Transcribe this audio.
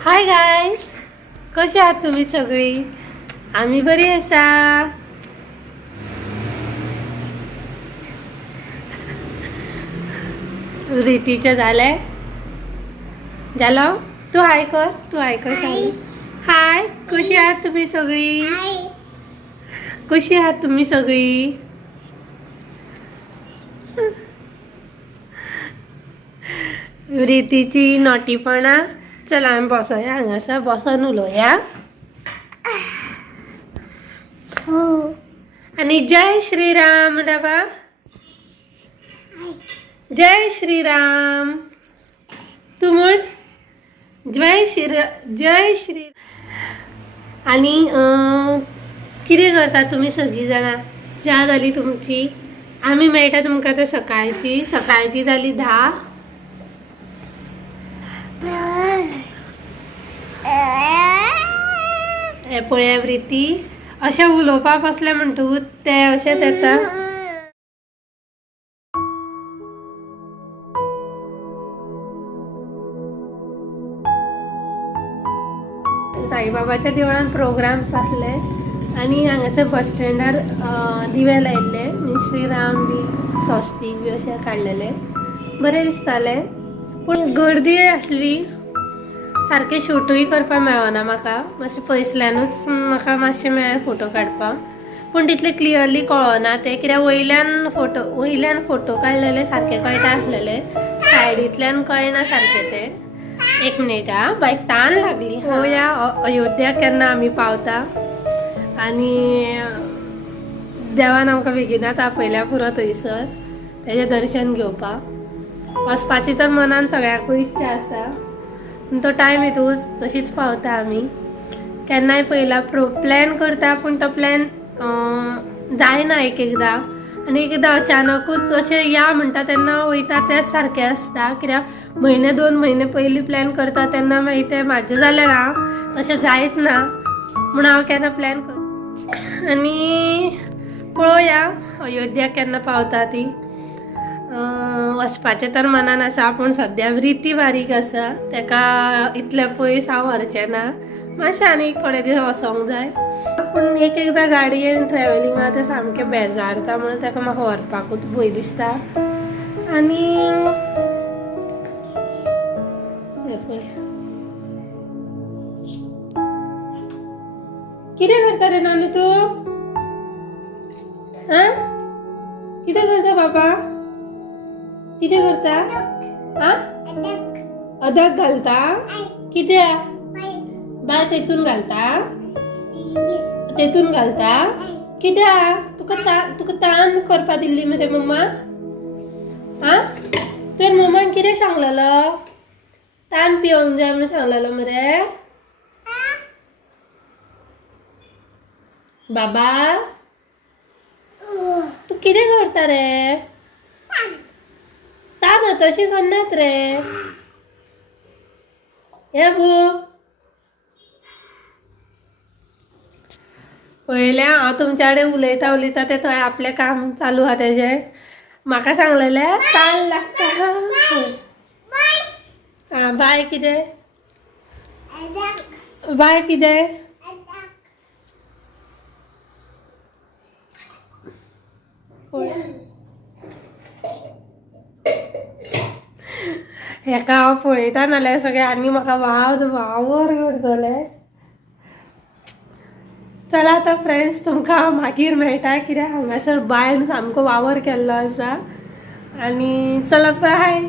Hi guys, कशी आहात तुम्ही सगळी? आम्ही बरी असा. रीतीचं झालंय झालं. तू हाय कर, तू हाय कर. हाय, कशी आहात तुम्ही सगळी? कशी आहात तुम्ही सगळी? रीतीची नॉटीपणा. चला आम्ही बसूया, हांगासर बसून उलोवया. आणि जय श्रीराम डबा. जय श्रीराम. तू म्हण जय श्री. आणि कितें करता तुम्ही सगळी जाणां? च्या जाली तुमची? आम्ही मेळटा तुमकां तर सकाळची जाली 10. हे पळय प्रिती, अशें उलोवपाक बसलें म्हणटकूच ते अशेंच येता. साईबाबाच्या देवळान प्रोग्राम्स आसले आणि हांगासर बस स्टँडार दिवे लायिल्ले. श्रीराम बी स्वस्तीक बी अशें काडलेले, बरें दिसताले. पूण गर्दी आसली, सारकें शूटूय करपाक मेळना म्हाका. मातशें पयसल्यानूच म्हाका मातशें मेळ्ळें फोटो काडपाक, पूण तितलें क्लियरली कळना ते, कित्याक वयल्यान फोटो काडलेले सारके कळटा आसलेले, सायडींतल्यान कळना सारकें ते. एक मिनिट हा, बायक तान लागली. हो या अयोध्या केन्ना आमी पावता आनी देवान आमकां बेगीनाच आपयल्या पुरो थंयसर तेजें दर्शन घेवपाक. वचपाची तर मनान सगळ्याकूय इच्छा आसा, पूण तो टायम येतूच तशीच पावता आमी. केन्नाय पयला प्लॅन करता, पूण तो प्लॅन जायना एक एकदां. आनी एकदां अचानकूच अशें या म्हणटा तेन्ना वयता तेच सारकें आसता. कित्याक म्हयने 2 म्हयने पयलीं प्लॅन करता तेन्ना मागीर तें म्हाजें जालें ना, तशें जायत ना, म्हूण हांव केन्ना प्लॅन कर. आनी पळोवया अयोध्या केन्ना पावता ती. वचपाचें तर मनान आसा, पूण सद्या रीती बारीक आसा, तेका इतले पयस हांव व्हरचें ना. मातशें आनी थोडे दीस वसोंक जाय. पूण एक एकदां गाडयेन ट्रॅव्हलिंगा तें सामकें बेजारता, म्हणून तेका म्हाका व्हरपाकूच भंय दिसता. आनी हें पळय, कितें करता रे नानू तूं? आं, कितें करता बाबा? कितें करता? आं, अदक घालता? कित्याक? बाय तेतून घालता? तेतून घालता? कित्याक? तुका तान करपा दिल्ली मरे मम्मा? आं, तुवें मम्मान कितें सांगलेलो? तान पिवंक जाय म्हणून सांगलेलो मरे बाबा? तू कितें करता रे? तान तशी करनात रे. हे बूक पळयलें, हांव तुमच्या कडेन उलयता तें थंय आपलें काम चालू आहा तेजें. म्हाका सांगलेलें ताल लागता. आं, बाय कितें? बाय कितें? हेका हांव पळयता नाल्यार सगळें आनी म्हाका वावर करतले. चला आतां फ्रेंड्स, तुमकां मागीर मेळटा, कित्याक हांगासर बायन सामको वावर केल्लो आसा. आनी चला बाय.